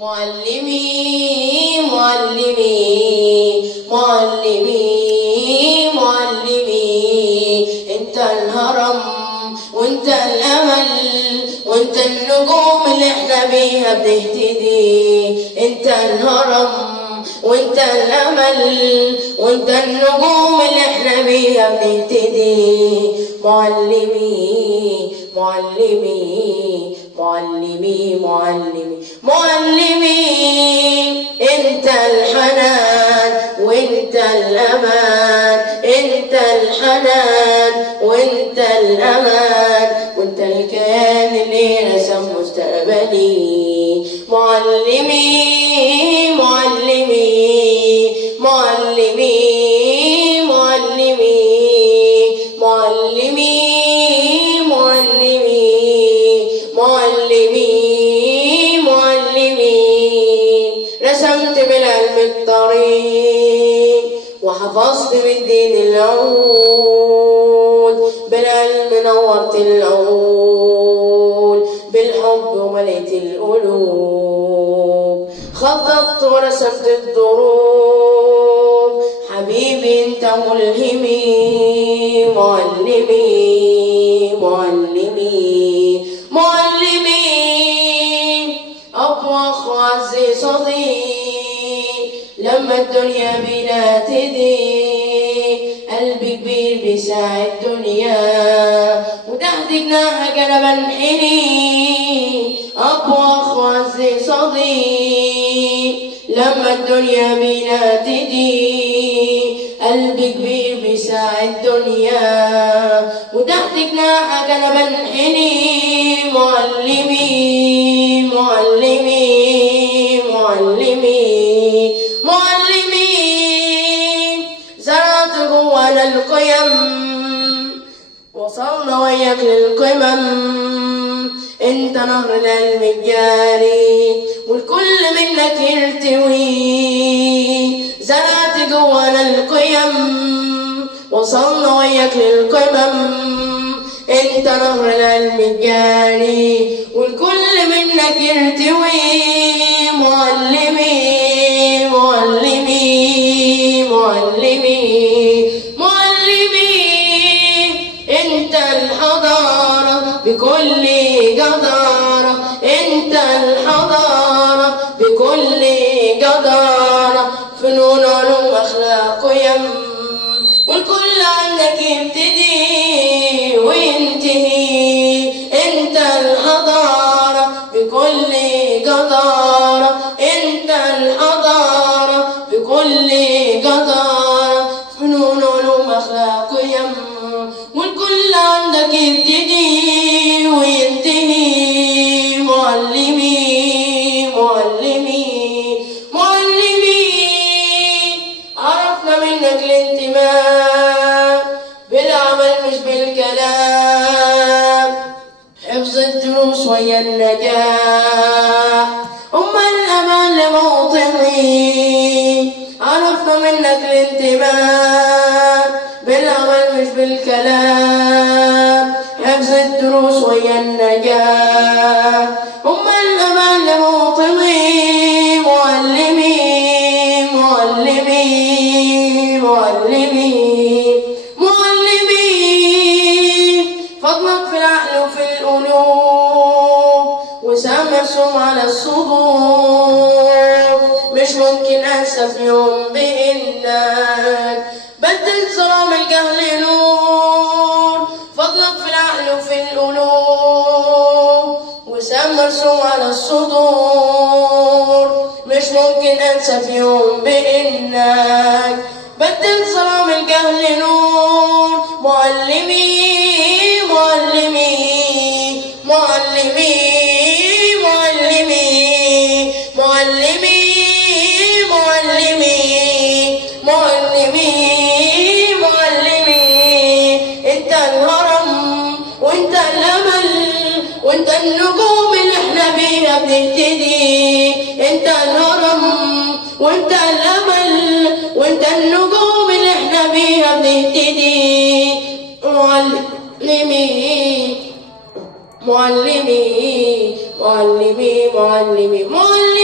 معلمي معلمي معلمي معلمي، انت الهرم وانت الامل وانت النجوم اللي احنا بيها بنهتدي. انت الهرم وانت الامل وانت النجوم اللي احنا بيها بنهتدي. معلمي معلمي معلمي معلمي معلمي، انت الحنان وانت الامان، انت الحنان وانت الامان، وانت الكيان اللي رسم مستقبلي. معلمي معلمي معلمي معلمي معلمي معلمي معلمي، رسمت بالعلم الطريق وحفظت بالدين العود، بالعلم نورت العقول، بالحب ومليت القلوب، خططت ورسمت الدروب. حبيبي انت ملهمي معلمي معلمي معلمي، أبوخ وعزي صديق لما الدنيا بينا تدي. قلبي كبير بيساع الدنيا وتحت جناحك أنا بنحني. أبوخ وعزي صديق لما الدنيا بينا تدي. قلبي كبير بيساع الدنيا وتحت جناحك أنا بنحني. معلمي معلمي معلمي معلمي، زرعت جوانا القيم وصلنا وياك للقمم. انت نهر العلم الجاري والكل منك يرتوي. زرعت جوانا القيم وصلنا وياك للقمم. انت نهر العلم الجاري والكل منك يرتوي. معلمي معلمي معلمي معلمي، انت الحضارة بكل جدارة، انت الحضارة بكل جدارة، فنون علوم اخلاق قيم والكل عندك يبتدي وينتهي. انت الحضارة بكل جدارة، انت الحضارة بكل جدارة، فنون علوم اخلاق قيم والكل عندك يبتدي وينتهي. معلمي معلمي معلمي، عرفنا منك الانتماء بالعمل مش بالكلام، حفظ الدروس ويا النجاح أما الأمان لموطني. عرفنا منك الانتماء بالعمل مش بالكلام، حفظ الدروس ويا النجاح أما الأمان لموطني. معلمي معلمي معلمي معلمي، فضلك في العقل وفي القلوب وسام مرسوم على الصدور. مش ممكن انسى في يوم بانك بدلت ظلام الجهل نور. فضلك في العقل وفي القلوب وسام مرسوم على الصدور. مش ممكن انسى في يوم بانك بدلت ظلام الجهل نور. معلمي معلمي معلمي معلمي معلمي معلمي معلمي معلمي، انت الهرم وانت الامل وانت النجوم اللي احنا بيها بنهتدي. انت الهرم وانت الامل وانت النجوم اللي احنا بيها بنهتدي. معلمي معلمي معلمي معلمي معلمي